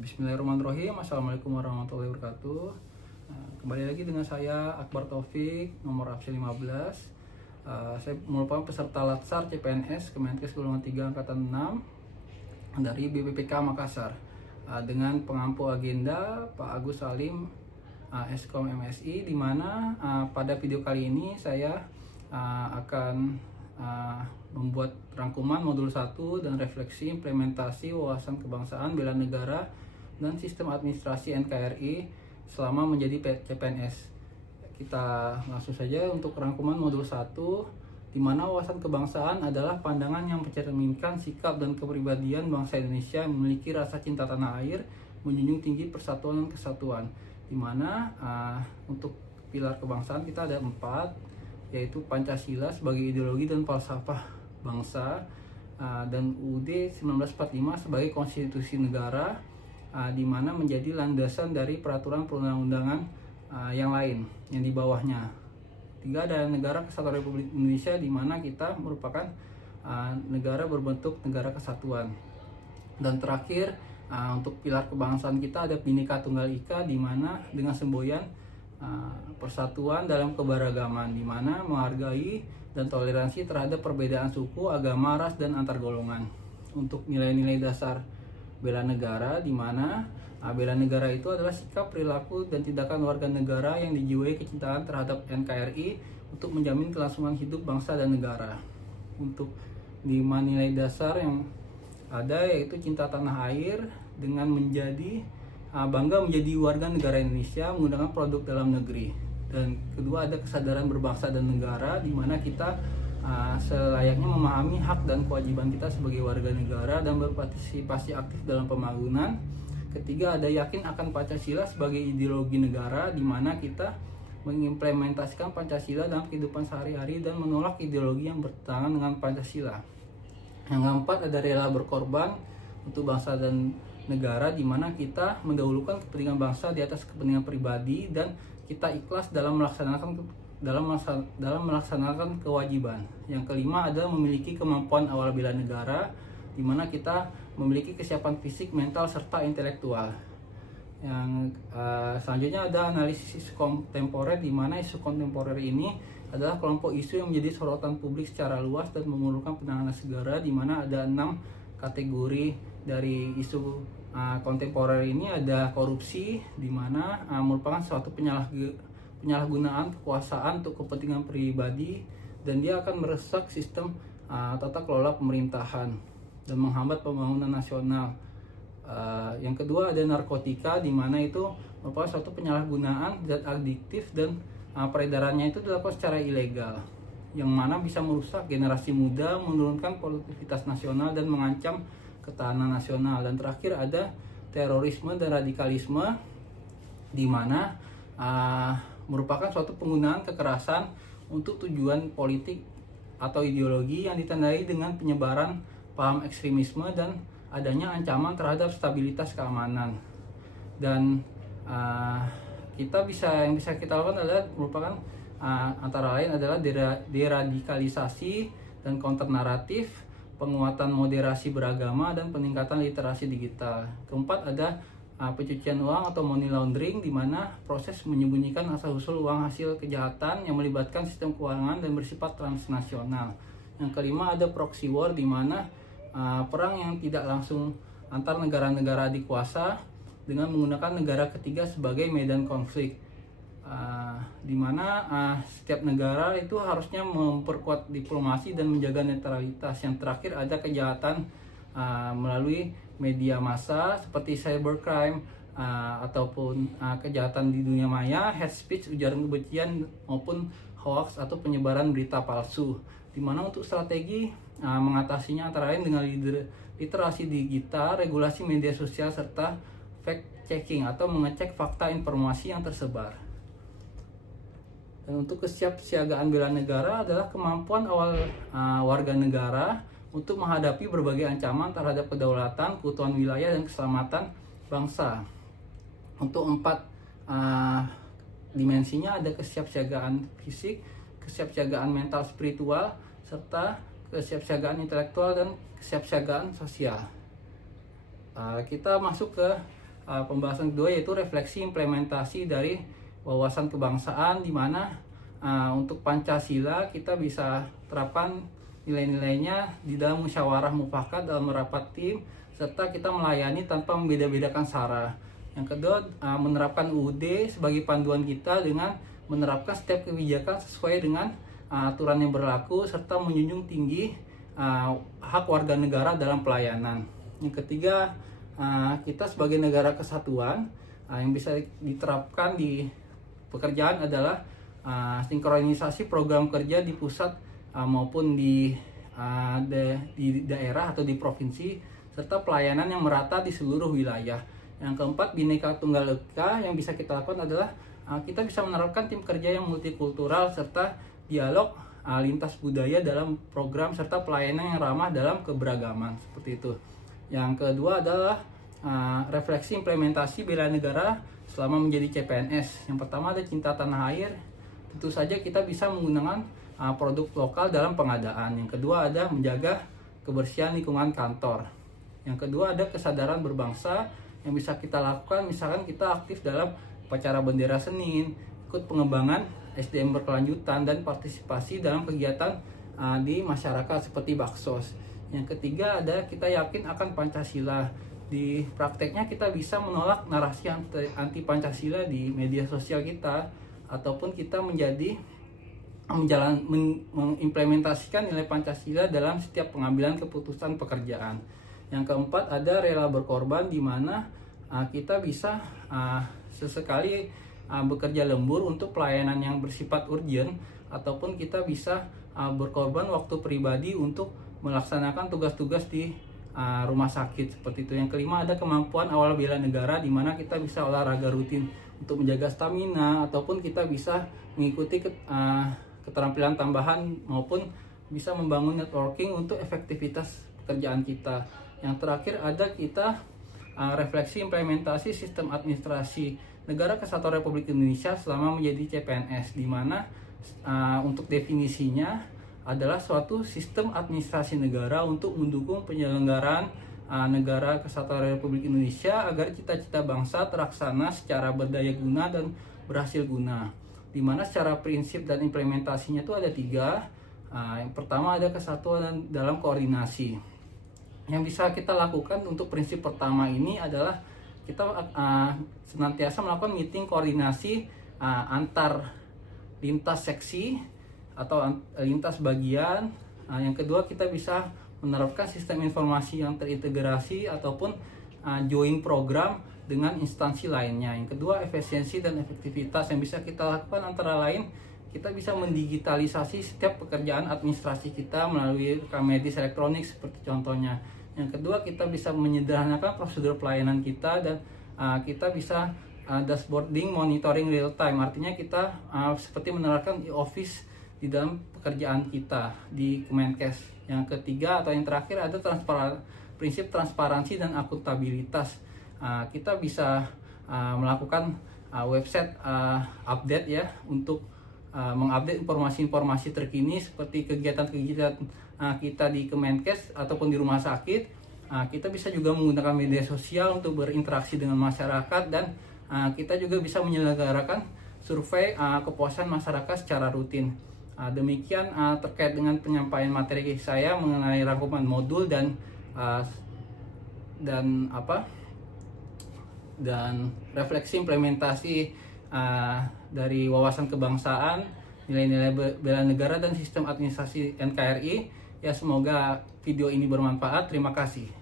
Bismillahirrahmanirrahim. Assalamualaikum warahmatullahi wabarakatuh. Kembali lagi dengan saya Akbar Taufik, nomor absen 15. Saya merupakan peserta Latsar CPNS Kemenkes golongan 3 angkatan 6 dari BPPK Makassar, dengan pengampu agenda Pak Agus Salim, Eskom MSI, di mana pada video kali ini saya akan membuat rangkuman modul 1 dan refleksi implementasi wawasan kebangsaan, bela negara, dan sistem administrasi NKRI selama menjadi CPNS. Kita langsung saja untuk rangkuman modul 1, di mana wawasan kebangsaan adalah pandangan yang mencerminkan sikap dan kepribadian bangsa Indonesia yang memiliki rasa cinta tanah air, menjunjung tinggi persatuan dan kesatuan. Di mana untuk pilar kebangsaan kita ada 4, yaitu Pancasila sebagai ideologi dan falsafah bangsa, dan UUD 1945 sebagai konstitusi negara, di mana menjadi landasan dari peraturan perundang-undangan yang lain yang di bawahnya. 3, ada Negara Kesatuan Republik Indonesia, di mana kita merupakan negara berbentuk negara kesatuan. Dan terakhir, untuk pilar kebangsaan kita ada Bhinneka Tunggal Ika, di mana dengan semboyan persatuan dalam keberagaman, di mana menghargai dan toleransi terhadap perbedaan suku, agama, ras, dan antar golongan. Untuk nilai-nilai dasar bela negara, di mana bela negara itu adalah sikap, perilaku, dan tindakan warga negara yang dijiwai kecintaan terhadap NKRI untuk menjamin kelangsungan hidup bangsa dan negara. Untuk 5 nilai dasar yang ada yaitu cinta tanah air dengan menjadi bangga menjadi warga negara Indonesia menggunakan produk dalam negeri. Dan kedua, ada kesadaran berbangsa dan negara, di mana kita selayaknya memahami hak dan kewajiban kita sebagai warga negara dan berpartisipasi aktif dalam pembangunan. Ketiga, ada yakin akan Pancasila sebagai ideologi negara, di mana kita mengimplementasikan Pancasila dalam kehidupan sehari-hari dan menolak ideologi yang bertentangan dengan Pancasila. Yang keempat, ada rela berkorban untuk bangsa dan negara, di mana kita mendahulukan kepentingan bangsa di atas kepentingan pribadi dan kita ikhlas dalam melaksanakan kewajiban. Yang kelima, adalah memiliki kemampuan awal bela negara, di mana kita memiliki kesiapan fisik, mental, serta intelektual. Yang selanjutnya ada analisis isu kontemporer, di mana isu kontemporer ini adalah kelompok isu yang menjadi sorotan publik secara luas dan memerlukan penanganan segera, di mana ada 6 kategori dari isu kontemporer ini. Ada korupsi, di mana merupakan suatu penyalahgunaan kekuasaan untuk kepentingan pribadi, dan dia akan merusak sistem tata kelola pemerintahan dan menghambat pembangunan nasional. Yang kedua, ada narkotika, di mana itu merupakan suatu penyalahgunaan zat adiktif dan peredarannya itu dilakukan secara ilegal, yang mana bisa merusak generasi muda, menurunkan produktivitas nasional, dan mengancam ketahanan nasional. Dan terakhir, ada terorisme dan radikalisme, di mana merupakan suatu penggunaan kekerasan untuk tujuan politik atau ideologi yang ditandai dengan penyebaran paham ekstremisme dan adanya ancaman terhadap stabilitas keamanan. Dan yang bisa kita lakukan adalah merupakan antara lain adalah deradikalisasi dan counter naratif, penguatan moderasi beragama, dan peningkatan literasi digital. Keempat, ada pencucian uang atau money laundering, di mana proses menyembunyikan asal-usul uang hasil kejahatan yang melibatkan sistem keuangan dan bersifat transnasional. Yang kelima, ada proxy war, di mana perang yang tidak langsung antar negara-negara adikuasa dengan menggunakan negara ketiga sebagai medan konflik, di mana setiap negara itu harusnya memperkuat diplomasi dan menjaga netralitas. Yang terakhir, ada kejahatan melalui media massa seperti cybercrime, ataupun kejahatan di dunia maya, hate speech, ujaran kebencian, maupun hoax atau penyebaran berita palsu. Di mana untuk strategi mengatasinya antara lain dengan literasi digital, regulasi media sosial, serta fact checking atau mengecek fakta informasi yang tersebar. Dan untuk kesiapsiagaan bela negara adalah kemampuan awal warga negara untuk menghadapi berbagai ancaman terhadap kedaulatan, keutuhan wilayah, dan keselamatan bangsa. Untuk 4 dimensinya ada kesiapsiagaan fisik, kesiapsiagaan mental spiritual, serta kesiapsiagaan intelektual dan kesiapsiagaan sosial. Kita masuk ke pembahasan kedua yaitu refleksi implementasi dari wawasan kebangsaan, di mana untuk Pancasila kita bisa terapkan nilai-nilainya di dalam musyawarah mufakat dalam merapat tim, serta kita melayani tanpa membeda-bedakan sara. Yang kedua, menerapkan UUD sebagai panduan kita dengan menerapkan setiap kebijakan sesuai dengan aturan yang berlaku, serta menjunjung tinggi hak warga negara dalam pelayanan. Yang ketiga, kita sebagai negara kesatuan yang bisa diterapkan di pekerjaan adalah sinkronisasi program kerja di pusat maupun di daerah atau di provinsi, serta pelayanan yang merata di seluruh wilayah. Yang keempat, Bhinneka Tunggal Ika yang bisa kita lakukan adalah kita bisa menerapkan tim kerja yang multikultural serta dialog lintas budaya dalam program serta pelayanan yang ramah dalam keberagaman, seperti itu. Yang kedua adalah refleksi implementasi bela negara selama menjadi CPNS. Yang pertama ada cinta tanah air. Tentu saja kita bisa menggunakan produk lokal dalam pengadaan. Yang kedua ada menjaga kebersihan lingkungan kantor. Yang kedua ada kesadaran berbangsa yang bisa kita lakukan, misalkan kita aktif dalam upacara bendera Senin, ikut pengembangan SDM berkelanjutan, dan partisipasi dalam kegiatan di masyarakat seperti Baksos. Yang ketiga ada kita yakin akan Pancasila. Di prakteknya kita bisa menolak narasi anti Pancasila di media sosial kita, ataupun kita mengimplementasikan nilai Pancasila dalam setiap pengambilan keputusan pekerjaan. Yang keempat ada rela berkorban, di mana kita bisa sesekali bekerja lembur untuk pelayanan yang bersifat urgent, ataupun kita bisa berkorban waktu pribadi untuk melaksanakan tugas-tugas di rumah sakit, seperti itu. Yang kelima ada kemampuan awal bela negara, di mana kita bisa olahraga rutin untuk menjaga stamina, ataupun kita bisa mengikuti keterampilan tambahan maupun bisa membangun networking untuk efektivitas pekerjaan kita. Yang terakhir ada kita refleksi implementasi sistem administrasi Negara Kesatuan Republik Indonesia selama menjadi CPNS, di mana untuk definisinya adalah suatu sistem administrasi negara untuk mendukung penyelenggaraan Negara Kesatuan Republik Indonesia agar cita-cita bangsa terlaksana secara berdaya guna dan berhasil guna. Di mana secara prinsip dan implementasinya itu ada 3. Yang pertama ada kesatuan dalam koordinasi. Yang bisa kita lakukan untuk prinsip pertama ini adalah kita senantiasa melakukan meeting koordinasi antar lintas seksi atau lintas bagian. Yang kedua kita bisa menerapkan sistem informasi yang terintegrasi ataupun join program dengan instansi lainnya. Yang kedua efisiensi dan efektivitas yang bisa kita lakukan antara lain kita bisa mendigitalisasi setiap pekerjaan administrasi kita melalui rekam medis elektronik seperti contohnya. Yang kedua kita bisa menyederhanakan prosedur pelayanan kita, dan kita bisa dashboarding monitoring real time, artinya kita seperti menerapkan e-office di dalam pekerjaan kita di Kemenkes. Yang ketiga atau yang terakhir ada prinsip transparansi dan akuntabilitas. Kita bisa melakukan website update ya, untuk mengupdate informasi-informasi terkini seperti kegiatan-kegiatan kita di Kemenkes ataupun di rumah sakit. Kita bisa juga menggunakan media sosial untuk berinteraksi dengan masyarakat, dan kita juga bisa menyelenggarakan survei kepuasan masyarakat secara rutin. Demikian terkait dengan penyampaian materi saya mengenai rangkuman modul dan refleksi implementasi dari wawasan kebangsaan, nilai-nilai bela negara, dan sistem administrasi NKRI. Ya, semoga video ini bermanfaat. Terima kasih.